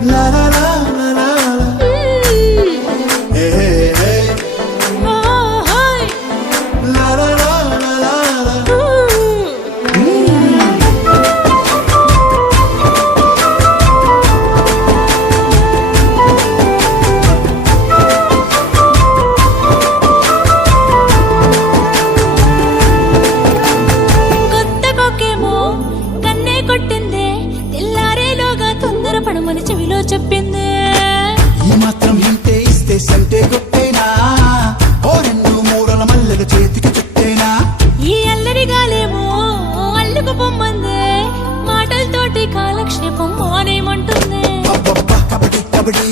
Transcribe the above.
La la la la la la. Hey hey hey. La la la la la la. కొత్త కొక్కేమో కన్నే కొట్టిందే, తెల్లారేలోగా తొందరపడమని చెవిలో చెప్పిందే. ఈ మాత్రం హింటే ఇస్తే సంటే కొట్టేనా, ఓ రెండు మూడల మల్లెల చేతికి చుట్టేనా. ఈ అల్లరి గాలేమో అల్లుకు పొమ్మందే, మాటలతోటి కాలక్షేపం మానేమంటుందే. అబ్బబ్బా కబడ్డీ కబడ్డీ